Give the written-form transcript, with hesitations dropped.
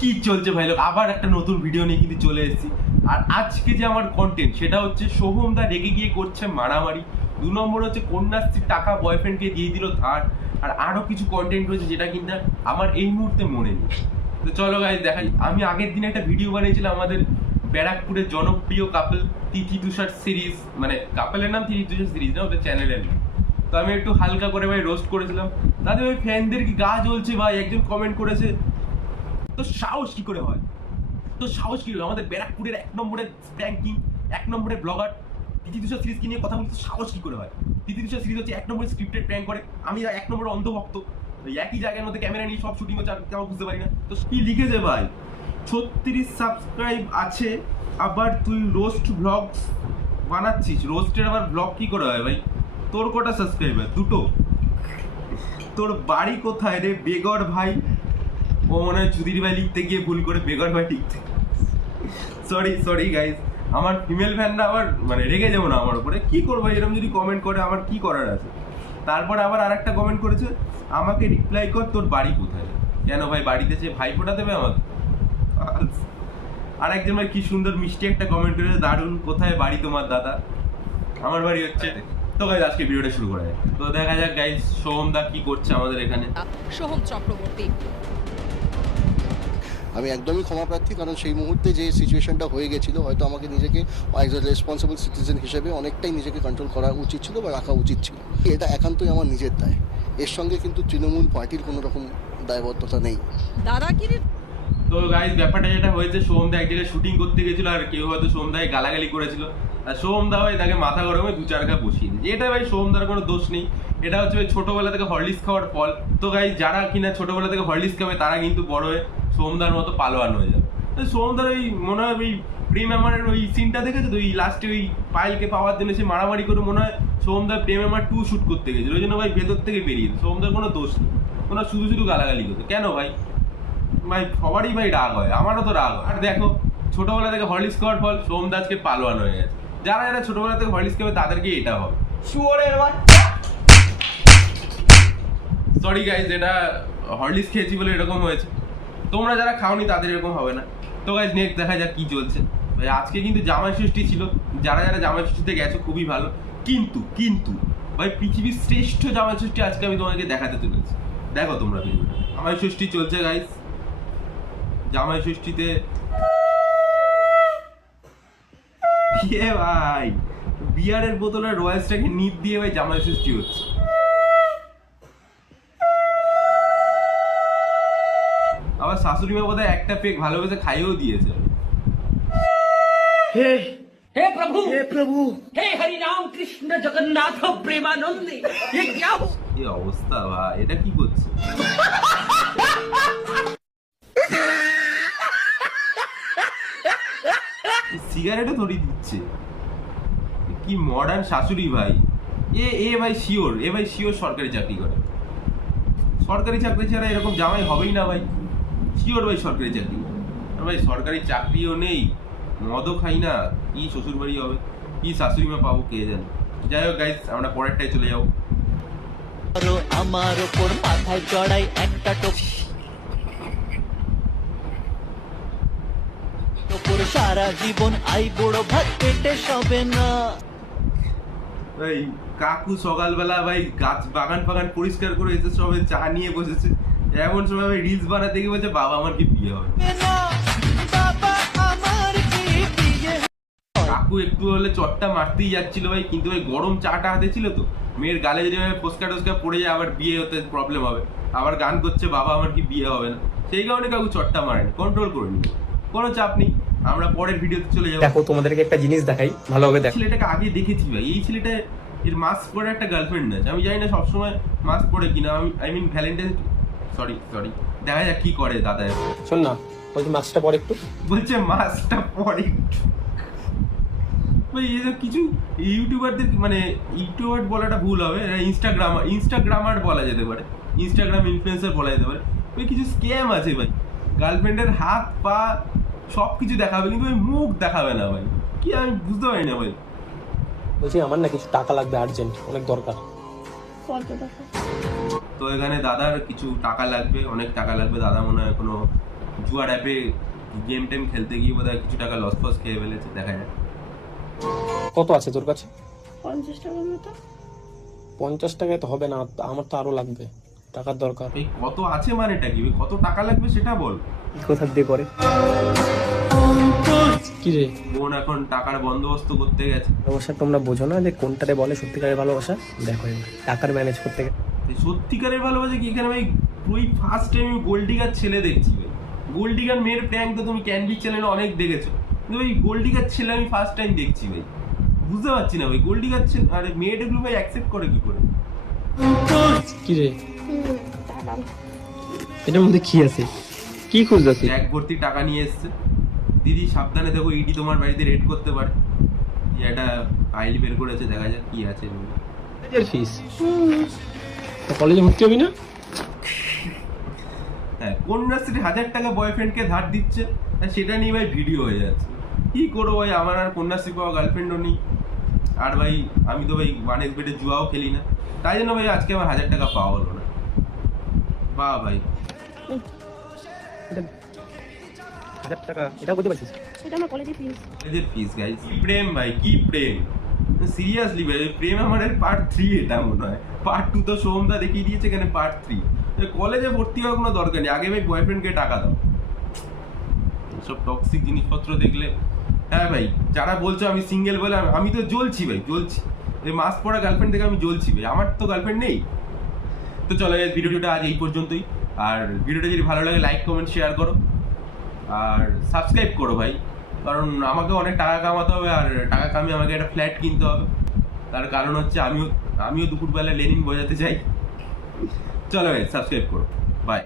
কি চলছে ভাই লোক, আবার একটা নতুন ভিডিও নিয়ে কিন্তু চলে এসেছি। আর আজকে যে আমার কন্টেন্ট সেটা হচ্ছে সোহম দা রেগে গিয়ে করছে মারামারি, 2 নম্বর হচ্ছে কন্যাশ্রীর টাকা বয়ফ্রেন্ডকে দিয়ে দিল ধার, আর আরো কিছু কন্টেন্ট রয়েছে যেটা কিন্তু আমার এই মুহূর্তে মনে নেই। তো চলো গাইস দেখাই। আমি আগের দিন একটা ভিডিও বানিয়েছিলাম আমাদের ব্যারাকপুরের জনপ্রিয় কাপল তিথি তুষার সিরিজ, মানে কাপলের নাম তিথি তুষার সিরিজ না, ওদের চ্যানেলের নাম। তো আমি একটু হালকা করে ভাই রোস্ট করেছিলাম, তাদের ওই ফ্যানদের কি গা জ্বলছে ভাই। একজন কমেন্ট করেছে, তো সাহস কি করে হয়, তো সাহস কি করে আমাদের ব্যারাকপুরের 1 নম্বরের র্যাঙ্কিং 1 নম্বরের ব্লগার তিথি তুষার সিরিজকে নিয়ে কথা বলতে সাহস কি করে হয়। তিথি তুষার সিরিজ হচ্ছে 1 নম্বরের স্ক্রিপ্টেড প্র্যাঙ্ক করে, আমি 1 নম্বরের অন্ধভক্ত, একই জায়গার মধ্যে ক্যামেরা নিয়ে সব শুটিং হচ্ছে, আমি বুঝতে পারি না। তো কি লিখেছে ভাই, 36 সাবস্ক্রাইব আছে, আবার তুই রোস্ট ব্লগস বানাচ্ছিস, রোস্টের আবার ব্লগ কি করে হয় ভাই। তোর কটা সাবস্ক্রাইবার? 2টো। তোর বাড়ি কোথায় রে বেগর ভাই? ও মনে হয় চুদির ভাই লিখতে গিয়ে ভুল করে বেগর ভাই লিখতে। সরি গাইস, আমার ফিমেল ফ্যানরা আবার মানে রেগে যাবো না আমার উপরে, কি করবো এরকম যদি কমেন্ট করে, আমার কি করার আছে। তারপর আবার আরেকটা কমেন্ট করেছে, আমাকে রিপ্লাই কর তোর বাড়ি কোথায়। কেন ভাই, বাড়িতে যে ভাই ফোটা দেবে আমাকে? আর একজন ভাই কি সুন্দর মিষ্টি একটা কমেন্ট করেছে, দারুণ, কোথায় বাড়ি তোমার দাদা? আমার বাড়ি হচ্ছে। তো গাইস আজকে ভিডিওটা শুরু করা যায়। তো দেখা যাক গাইস সোহম দা কি করছে আমাদের এখানে। সোহম চক্রবর্তী, আমি একদমই ক্ষমাপ্রার্থী, কারণ সেই মুহূর্তে যে সিচুয়েশনটা হয়ে গেছিলো, হয়তো আমাকে নিজেকে অ্যাজ এ রেসপন্সিবল সিটিজেন হিসেবে অনেকটাই নিজেকে কন্ট্রোল করা উচিত ছিল বা রাখা উচিত ছিল। এটা একান্তই আমার নিজের দায়, এর সঙ্গে কিন্তু তৃণমূল পার্টির কোনো রকম দায়বদ্ধতা নেই। দাদাগিরির তো গাইস ব্যাপারটা যেটা হয়েছে, সোহম দা এক জায়গায় শুটিং করতে গেছিল, আর কেউ হয়তো সোহম দাকে গালাগালি করেছিল, আর সোহম দা ভাই তাকে মাথা গরমে 2-4 ঘা বসিয়ে দিয়েছে। এটা ভাই সোহম দার কোনো দোষ নেই, এটা হচ্ছে ওই ছোটবেলা থেকে হরলিক্স খাওয়ার ফল। তো গাইস যারা কিনা ছোটবেলা থেকে হরলিক্স খাবে তারা কিন্তু বড় হয়ে সোহম দার মতো পালোয়ান হয়ে যাবে। সোহম দার ওই মনে হয় ওই প্রেম আমার ওই সিনটা দেখেছে তো, ওই লাস্টে ওই পায়েলকে পাওয়ার জন্য সে মারামারি করে মনে হয় সোহম দার প্রেম আমার 2 শুট করতে গেছিল, ওই জন্য ভাই ভেতর থেকে বেরিয়ে সোহম দার কোনো দোষ নেই, কোনো শুধু গালাগালি করতো। কেন ভাই, ভাই সবারই ভাই রাগ হয়, আমারও তো রাগ হয়। আর দেখো ছোটবেলা থেকে হরলিক্স খাওয়ার ফল সোহম দাসকে পালোয়ান হয়ে গেছে। যারা যারা ছোটবেলা থেকে হরলিক্স খাবে তাদেরকে এটা হবে। সরি গাইজ, এটা হরলিক্স খেয়েছি বলে এরকম হয়েছে, তোমরা যারা খাওনি তাদের এরকম হবে না। তো গাইজ নেক্সট দেখা যাক কি চলছে। ভাই আজকে কিন্তু জামাই ষষ্ঠী ছিল, যারা যারা জামাই ষষ্ঠীতে গেছো খুবই ভালো, কিন্তু ভাই পৃথিবীর শ্রেষ্ঠ জামাই ষষ্ঠী আজকে আমি তোমাকে দেখাতে চলেছি। দেখো তোমরা ভিডিওটা, জামাই ষষ্ঠী চলছে গাইজ। জামাই ষষ্ঠীতে ভাই বিয়ারের বোতলে রয়্যালসটাকে নিপ দিয়ে ভাই জামাই ষষ্ঠী হচ্ছে। আবার শাশুড়ি মা বোধহয় একটা পেক ভালোবেসে খাইয়েও দিয়েছে। हे प्रभु हे हरि राम कृष्ण जगन्नाथ प्रेमानंद, ये क्या हो? কি অবস্থা ভাই, এটা কি করছে? সিগারেটও ধরিয়ে দিচ্ছে, কি মডার্ন শাশুড়ি ভাই। এ ভাই শিওর, এ ভাই শিওর সরকারি চাকরি করে। সরকারি চাকরি ছাড়া এরকম জামাই হবেই না ভাই, শিওর ভাই সরকারি চাকরি। আর ভাই সরকারি চাকরিও নেই, মদও খাই না, কি শ্বশুর বাড়ি হবে, কি শাশুড়ি মা পাবো কে জানে। যাই হোক গাইস, আমরা পরেরটাই চলে যাবো। আমার ওপর মাথায় চড়াই একটা টোপর, সারা জীবন আই বড় ভাত পেটে সবে না। ভাই কাকু সকালবেলা ভাই গাছ বাগান ফাগান পরিষ্কার করে এসে সবাই চা নিয়ে বসেছে, এমন সময় ভাই রিলস বানাতে গিয়ে বলছে বাবা আমার কি বিয়ে হবে। কাকু একটু হলে চটটা মারতেই যাচ্ছিল ভাই, কিন্তু ভাই গরম চাটা হাতে ছিল তো, মেয়ের গালে যদি ফোসকা টোসকা পড়ে যায় আবার বিয়ে হতে প্রবলেম হবে, আবার গান করছে বাবা আমার কি বিয়ে হবে না, সেই কারণে কাকু চটটা মারেন, কন্ট্রোল করে নিন, কোনো চাপ নেই। আমরা পরের ভিডিওতে চলে যাবো। দেখো তোমাদেরকে একটা জিনিস দেখাই, ভালোভাবে দেখো। ছেলেটাকে আগে দেখেছি ভাই, এই ছেলেটা এর মাস্ক পরে একটা গার্লফ্রেন্ড আছে, আমি জানি না সবসময় মাস্ক পরে কিনা, আই মিন ভ্যালেন্টাইন, সরি দেখা যাক কি করে দাদা। শোন না, বলছি মাস্কটা পরে একটু, বলছে মাস্কটা পরে ভাই। এই যে কিছু ইউটিউবারদের, মানে ইউটিউবার বলাটা ভুল হবে, ইনস্টাগ্রামার বলা যেতে পারে, ইনস্টাগ্রাম ইনফ্লুয়েন্সার বলা যেতে পারে। ওই কিছু স্ক্যাম আছে ভাই, গার্লফ্রেন্ডের হাত পা সব কিছু দেখাবে কিন্তু ওই মুখ দেখাবে না ভাই, কি আমি বুঝতে পারি না ভাই। বলছি আমার না কিছু টাকা লাগবে, আর্জেন্ট, অনেক দরকার। তো এখানে দাদার কিছু টাকা লাগবে, অনেক টাকা লাগবে, দাদা মনে হয় কোনো জুয়ার অ্যাপে গেম টেম খেলতে গিয়ে বোধহয় কিছু টাকা লস ফস খেয়ে ফেলেছে, দেখা যায়। কত আছে তোর কাছে? 50 টাকার মতো। 50 টাকায় তো হবে না, আমার তো আরো লাগবে, টাকার দরকার। এই কত আছে মানেটা কি? কত টাকা লাগবে সেটা বল। কোথা দিয়ে করে কি রে? বোন এখন টাকার বন্দোবস্ত করতে গেছে। ভালোবাসা তোমরা বোঝো না যে কোনটারে বলে সত্যিকারের ভালোবাসা? দেখো এবার টাকার ম্যানেজ করতে গেলে এই সত্যিকারের ভালোবাসা কি এখানে ভাই? তুই ফার্স্ট টাইম গোল্ডিগার ছেলে দেখছি ভাই। গোল্ডিগার মেয়ের প্র্যাঙ্ক তো তুমি ক্যান্ডি চ্যানেলে অনেক দেখেছো, কিন্তু ভাই গোল্ডিগার ছেলে আমি ফার্স্ট টাইম দেখছি ভাই। বুঝতে পারছি না ভাই, গোল্ডিগার ছেলে আরে মেয়েটাগুলো ভাই অ্যাকসেপ্ট করে কি করে? কি রে টাকা। এটার মধ্যে কি আছে? কি খুঁজতেছি? ব্যাগ ভর্তি টাকা নিয়ে এসছে। দিদি সাবধানে দেখো, ইডি তোমার বাড়িতে রেড করতে পারে। কি একটা ফাইল বের করেছে, দেখা যাক কি আছে। কলেজের ফিস, কলেজে ভর্তি হবি না? হ্যাঁ, কন্যাশ্রী 1000 টাকা বয়ফ্রেন্ডকে ধার দিচ্ছে, আর সেটা নিয়ে ভাই ভিডিও হয়ে যাচ্ছে। কি করবো ভাই, আমার আর কন্যাশ্রী পাওয়া গার্লফ্রেন্ডও নেই। আর ভাই আমি তো ভাই 1x বেটে জুয়াও খেলি না, তাই জন্য ভাই আজকে আমার 1000 টাকা পাওয়া হলো না। বাহ ভাই, এটা 1000 টাকা, এটা বলতে পারছিস? এটা আমার কলেজের ফিস। কলেজের ফিস গাইস। কি প্রেম ভাই, কি প্রেম! সিরিয়াসলি ভাই, প্রেম আমার পার্ট 3 এটা মনে হয়। পার্ট 2 তো সোমদা দেখিয়ে দিয়েছে, এখানে পার্ট 3। কলেজে ভর্তি হওয়ার কোনো দরকার নেই, আগে ভাই বয়ফ্রেন্ডকে টাকা দাও। সব টক্সিক জিনিসপত্র দেখলে, হ্যাঁ ভাই যারা বলছো আমি সিঙ্গেল বলে, আমি তো জ্বলছি ভাই, জ্বলছি। এই মাস পড়া গার্লফ্রেন্ড থেকে আমি জ্বলছি ভাই, আমার তো গার্লফ্রেন্ড নেই। তো চলো ভিডিওটা আজ এই পর্যন্তই। আর ভিডিওটা যদি ভালো লাগে লাইক কমেন্ট শেয়ার করো, আর সাবস্ক্রাইব করো ভাই, কারণ আমাকে অনেক টাকা কামাতে হবে, আর টাকা কামিয়ে আমাকে একটা ফ্ল্যাট কিনতে হবে। তার কারণ হচ্ছে আমিও দুপুরবেলা লেনিন বোঝাতে চাই। চলো ভাই সাবস্ক্রাইব করো।